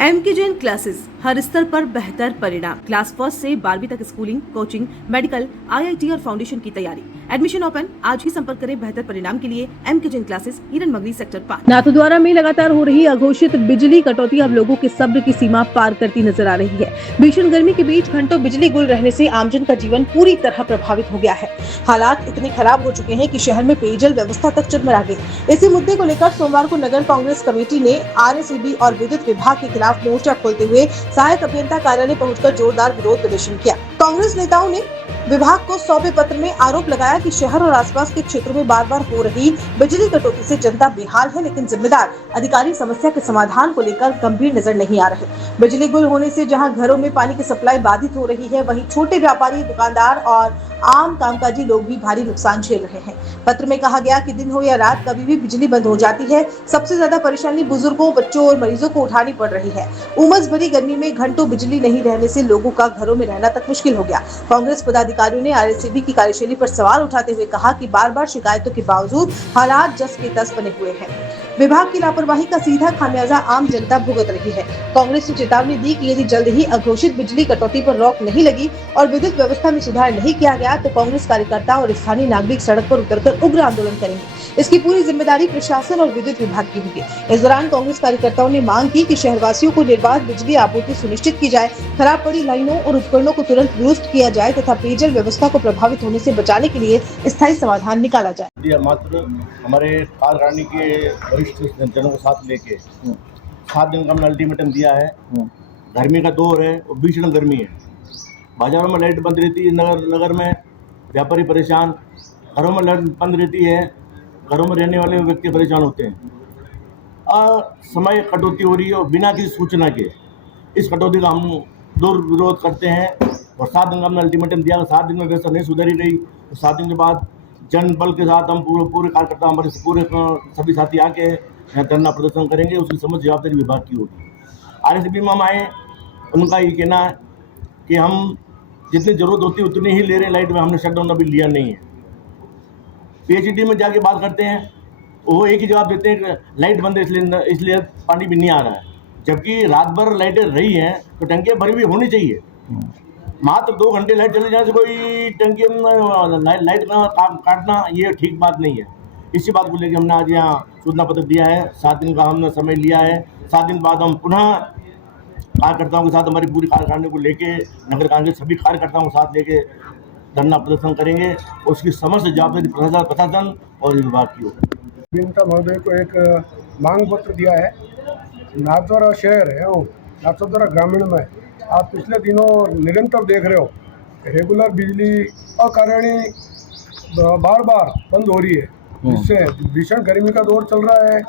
MK Jain classes हर स्तर पर बेहतर परिणाम। क्लास फर्स्ट से 12वीं तक स्कूलिंग, कोचिंग, मेडिकल, आईआईटी और फाउंडेशन की तैयारी। Admission open. आज ही संपर्क करें बेहतर परिणाम के लिए एमके जैन क्लासेस, हिरन मंगली सेक्टर 5। नाथद्वारा में लगातार हो रही अघोषित बिजली कटौती अब लोगों के सब्र की सीमा पार करती नजर आ रही है। भीषण गर्मी के बीच घंटों बिजली गुल रहने से आमजन का जीवन पूरी तरह प्रभावित हो गया है। हालात इतने खराब हो चुके हैं कि शहर में पेयजल व्यवस्था तक चरमरा गई। इसी मुद्दे को लेकर सोमवार को नगर कांग्रेस कमेटी ने आरएसईबी और विद्युत विभाग के खिलाफ मोर्चा खोलते हुए सहायक अभियंता कार्यालय पहुंचकर जोरदार विरोध प्रदर्शन किया। कांग्रेस नेताओं ने विभाग को सौंपे पत्र में आरोप लगाया कि शहर और आसपास के क्षेत्रों में बार बार हो रही बिजली कटौती से जनता बेहाल है, लेकिन जिम्मेदार अधिकारी समस्या के समाधान को लेकर गंभीर नजर नहीं आ रहे। बिजली गुल होने से जहां घरों में पानी की सप्लाई बाधित हो रही है, वहीं छोटे व्यापारी, दुकानदार और आम कामकाजी लोग भी भारी नुकसान झेल रहे हैं। पत्र में कहा गया कि दिन हो या रात कभी भी बिजली बंद हो जाती है। सबसे ज्यादा परेशानी बुजुर्गों, बच्चों और मरीजों को उठानी पड़ रही है। उमस भरी गर्मी में घंटों बिजली नहीं रहने से लोगों का घरों में रहना तक मुश्किल हो गया। कांग्रेस पदाधिकारियों ने आरएसईबी की कार्यशैली पर सवाल उठाते हुए कहा कि बार बार शिकायतों के बावजूद हालात जस के तस बने हुए हैं। विभाग की लापरवाही का सीधा खामियाजा आम जनता भुगत रही है। कांग्रेस ने चेतावनी दी कि यदि जल्द ही अघोषित बिजली कटौती पर रोक नहीं लगी और विद्युत व्यवस्था में सुधार नहीं किया गया तो कांग्रेस कार्यकर्ता और स्थानीय नागरिक सड़क पर उतरकर उग्र आंदोलन करेंगे। इसकी पूरी जिम्मेदारी प्रशासन और विद्युत विभाग की होगी। इस दौरान कांग्रेस कार्यकर्ताओं ने मांग की कि शहरवासियों को निर्बाध बिजली आपूर्ति सुनिश्चित की जाए, खराब पड़ी लाइनों और उपकरणों को तुरंत दुरुस्त किया जाए तथा पेयजल व्यवस्था को प्रभावित होने से बचाने के लिए स्थायी समाधान निकाला जाए। मात्र हमारे कार्यकारिणी के वरिष्ठ जनों को साथ लेके 7 दिन का हमने अल्टीमेटम दिया है। गर्मी का दौर है और भीषण गर्मी है। बाजारों में लाइट बंद रहती है, नगर में व्यापारी परेशान, घरों में लाइट बंद रहती है, घरों में रहने वाले व्यक्ति परेशान होते हैं। समय कटौती हो रही है और बिना किसी सूचना के इस कटौती का हम दूर विरोध करते हैं और 7 दिन का हमने अल्टीमेटम दिया। 7 दिन में व्यवस्था नहीं सुधरी गई तो 7 दिन के बाद जन बल के साथ हम पूरे कार्यकर्ता, हमारे पूरे सभी साथी आके यहाँ धरना प्रदर्शन करेंगे। उसकी समझ जवाबदारी विभाग की होगी। आरएसईबी में हम आए, उनका ये कहना है कि हम जितनी जरूरत होती है उतनी ही ले रहे हैं लाइट में, हमने शटडाउन अभी लिया नहीं है। पीएचईडी में जाके बात करते हैं, वो एक ही जवाब देते हैं कि लाइट बंद है इसलिए पानी भी नहीं आ रहा है। जबकि रात भर लाइटें रही हैं तो टंकियाँ भरी हुई होनी चाहिए। मात्र 2 घंटे लाइट चले जाने से कोई टंकी लाइट काटना ये ठीक बात नहीं है। इसी बात को लेकर हमने आज यहाँ सूचना पत्र दिया है। 7 दिन का हमने समय लिया है। 7 दिन बाद हम पुनः कार्यकर्ताओं के साथ हमारी पूरी कार्यकारिणी को लेके नगर कांग्रेस सभी कार्यकर्ताओं को साथ लेके धरना प्रदर्शन करेंगे। उसकी समस्त जवाबदारी प्रशासन और विभाग की होगी। अभियंता महोदय को एक मांग पत्र दिया है। नाथद्वारा शहर एवं नाथद्वारा ग्रामीण में आप पिछले दिनों निरंतर देख रहे हो रेगुलर बिजली अकारणीय बार बार बंद हो रही है, जिससे भीषण गर्मी का दौर चल रहा है।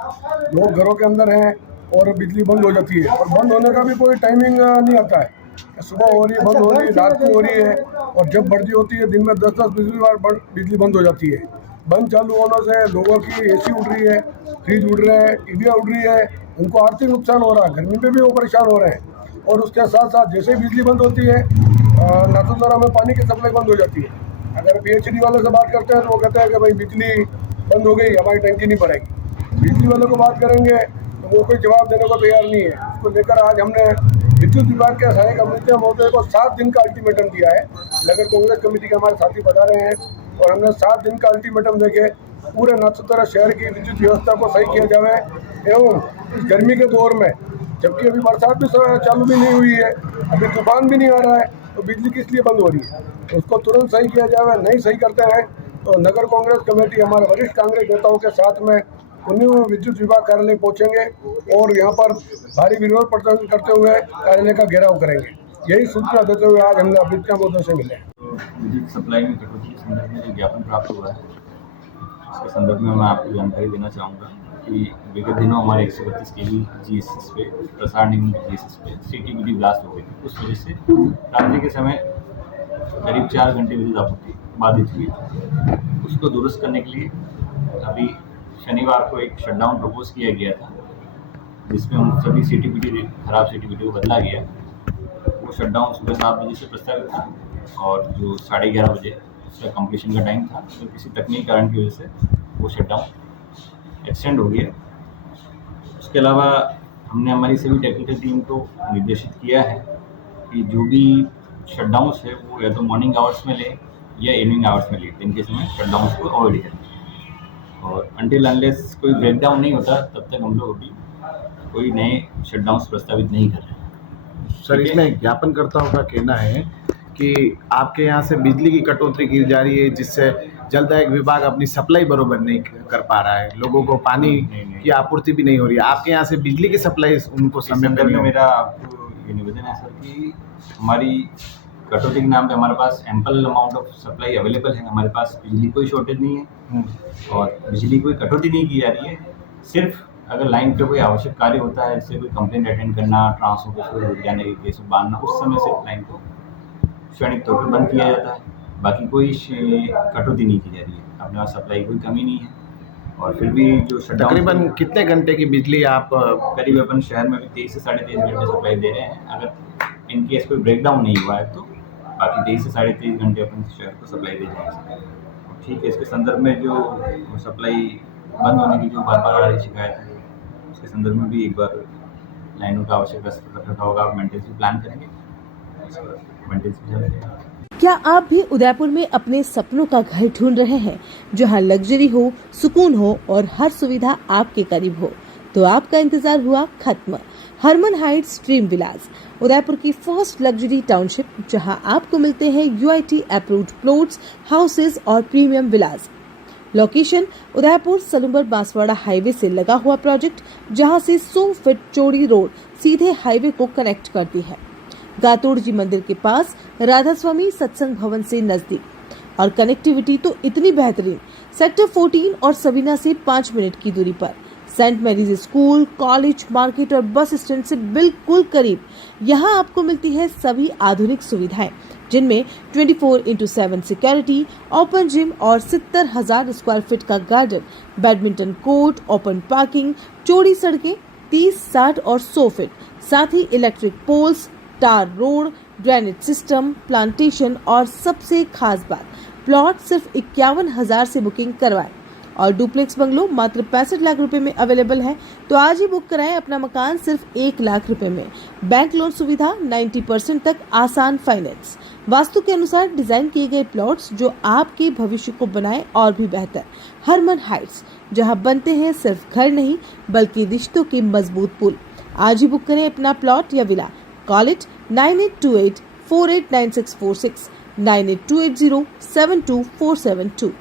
लोग घरों के अंदर हैं और बिजली बंद हो जाती है और बंद होने का भी कोई टाइमिंग नहीं आता है। सुबह हो रही है, बंद हो रही है, रात को हो रही है और जब बढ़ती होती है दिन में 10-10 बिजली बंद हो जाती है। बंद चालू होने से लोगों की एसी उड़ रही है, फ्रिज उड़ रहे हैं, टीवियाँ उड़ रही है, उनको आर्थिक नुकसान हो रहा है, गर्मी में भी वो परेशान हो रहे हैं। और उसके साथ साथ जैसे ही बिजली बंद होती है नाथद्वारा में पानी की सप्लाई बंद हो जाती है। अगर पीएचडी वाले से बात करते हैं तो वो कहते हैं कि भाई बिजली बंद हो गई, हमारी टंकी नहीं भरेगी। बिजली वाले को बात करेंगे तो वो कोई जवाब देने को तैयार नहीं है। उसको लेकर आज हमने विद्युत विभाग के सहायक अभियंता महोदय को 7 दिन का अल्टीमेटम दिया है। नगर कांग्रेस कमेटी के हमारे साथी बता रहे हैं और हमने 7 दिन का अल्टीमेटम देके पूरे नाथद्वारा शहर की विद्युत व्यवस्था को सही किया जाए एवं इस गर्मी के दौर में, जबकि अभी बरसात भी चालू भी नहीं हुई है, अभी तूफान भी नहीं आ रहा है, तो बिजली किस लिए बंद हो रही है, उसको तुरंत सही किया जाए। नहीं सही करते हैं तो नगर कांग्रेस कमेटी हमारे वरिष्ठ कांग्रेस नेताओं के साथ में उन्हीं विद्युत विभाग कार्यालय पहुंचेंगे और यहाँ पर भारी विरोध प्रदर्शन करते हुए कार्यालय का घेराव करेंगे। यही सूचना देते हुए आज हमने अभियंता महोदय से मिले। विद्युत सप्लाई में कटौती के संदर्भ में जो ज्ञापन प्राप्त हुआ है उसके संदर्भ में मैं आपको जानकारी देना चाहूँगा कि विगत दिनों हमारे 132 केवी जीएसएस पे प्रसारण निगम जीएसएस पे सीटीबीटी ब्लास्ट हो गई थी। उस वजह से रात्रि के समय करीब 4 घंटे विद्युत आपूर्ति बाधित हुई। उसको दुरुस्त करने के लिए अभी शनिवार को एक शटडाउन प्रपोज किया गया था, जिसमें उन सभी सीटीबीटी खराब सीटीबीटी को बदला गया। वो शटडाउन सुबह 7 बजे से प्रस्तावित था और जो 11:30 बजे उसका कंप्लीशन का टाइम था, तो किसी तकनीकी कारण की वजह से वो शटडाउन एक्सटेंड हो गया। उसके अलावा हमने हमारी सभी टेक्निकल टीम को निर्देशित किया है कि जो भी शटडाउन्स है वो या तो मॉर्निंग आवर्स में ले या इवनिंग आवर्स में ले, दिन के समय शटडाउन्स को अवॉइड करें। और अनटिल अनलेस कोई ब्रेकडाउन नहीं होता तब तक हम लोग अभी कोई नए शटडाउन्स प्रस्तावित नहीं कर रहे हैं। सर, ठीक है? इसमें ज्ञापनकर्ताओं का कहना है कि आपके यहाँ से बिजली की कटौती की जा रही है, जिससे जलदायक विभाग अपनी सप्लाई बरोबर नहीं कर पा रहा है, लोगों को पानी नहीं। की आपूर्ति भी नहीं हो रही है। आपके यहाँ से बिजली की सप्लाई उनको इस समय पर संदर्भ नहीं में हो मेरा आपको ये निवेदन है सर कि हमारी कटौती के नाम पे हमारे पास ample amount of supply available है। हमारे पास बिजली कोई शॉर्टेज नहीं है और बिजली कोई कटौती नहीं की जा रही है। सिर्फ अगर लाइन पे कोई आवश्यक कार्य होता है, जैसे कोई कंप्लेंट अटेंड करना, ट्रांसफॉर्मर को रुक जाने की केस बांधना, उस समय सिर्फ लाइन को क्षणिक तौर पर बंद किया जाता है। बाकी कोई कटौती नहीं की जा रही है। अपने पास सप्लाई कोई कमी नहीं है। और फिर भी जो शटडाउन तकरीबन कितने घंटे की बिजली आप करीब अपन शहर में भी 23 से 23.5 घंटे सप्लाई दे रहे हैं। अगर इन केस कोई ब्रेकडाउन नहीं हुआ है तो बाकी 23 से 23.5 घंटे अपन शहर को सप्लाई दे जाएंगे। ठीक है, इसके संदर्भ में जो सप्लाई बंद होने की जो बार बार आ रही शिकायत है, उसके संदर्भ में भी एक बार लाइनों का आवश्यक रखा होगा, मेंटेनेंस भी प्लान करेंगे, मेंटेनेंस भी चलेगा। क्या आप भी उदयपुर में अपने सपनों का घर ढूंढ रहे हैं, जहां लग्जरी हो, सुकून हो और हर सुविधा आपके करीब हो? तो आपका इंतजार हुआ खत्म। हरमन हाइट्स ड्रीम विलास, उदयपुर की फर्स्ट लग्जरी टाउनशिप, जहां आपको मिलते हैं UIT अप्रूव्ड प्लॉट्स, हाउसेज और प्रीमियम विलास। लोकेशन उदयपुर सलूम्बर बांसवाड़ा हाईवे से लगा हुआ प्रोजेक्ट, जहां से 100 फीट चौड़ी रोड सीधे हाईवे को कनेक्ट करती है। गातोड़ जी मंदिर के पास, राधा स्वामी सत्संग भवन से नजदीक और कनेक्टिविटी तो इतनी बेहतरीन, सेक्टर 14 और सबीना से 5 मिनट की दूरी पर। Saint Mary's school, college, market और बस स्टैंड से बिल्कुल करीब। यहाँ आपको मिलती है सभी आधुनिक सुविधाएं, जिनमें 24/7 सिक्योरिटी, ओपन जिम और 70,000 स्क्वायर फीट का garden, badminton court, open parking, चौड़ी सड़कें 30, 60 और 100 फीट, साथ ही इलेक्ट्रिक पोल्स, टार रोड, ड्रेनेज सिस्टम, प्लांटेशन और सबसे खास बात, प्लॉट सिर्फ 51,000 से बुकिंग करवाएं और डुप्लेक्स बंगलो मात्र 65 लाख रुपए में अवेलेबल है। तो आज ही बुक कराएं अपना मकान सिर्फ 1 लाख रुपए में। बैंक लोन सुविधा, 90% तक आसान फाइनेंस, वास्तु के अनुसार डिजाइन किए गए प्लॉट्स जो आपके भविष्य को बनाए और भी बेहतर। हरमन हाइट्स, जहां बनते हैं सिर्फ घर नहीं बल्कि रिश्तों के मजबूत पुल। आज ही बुक करें अपना प्लॉट या विला। Call it 9828 489646 98280 72472।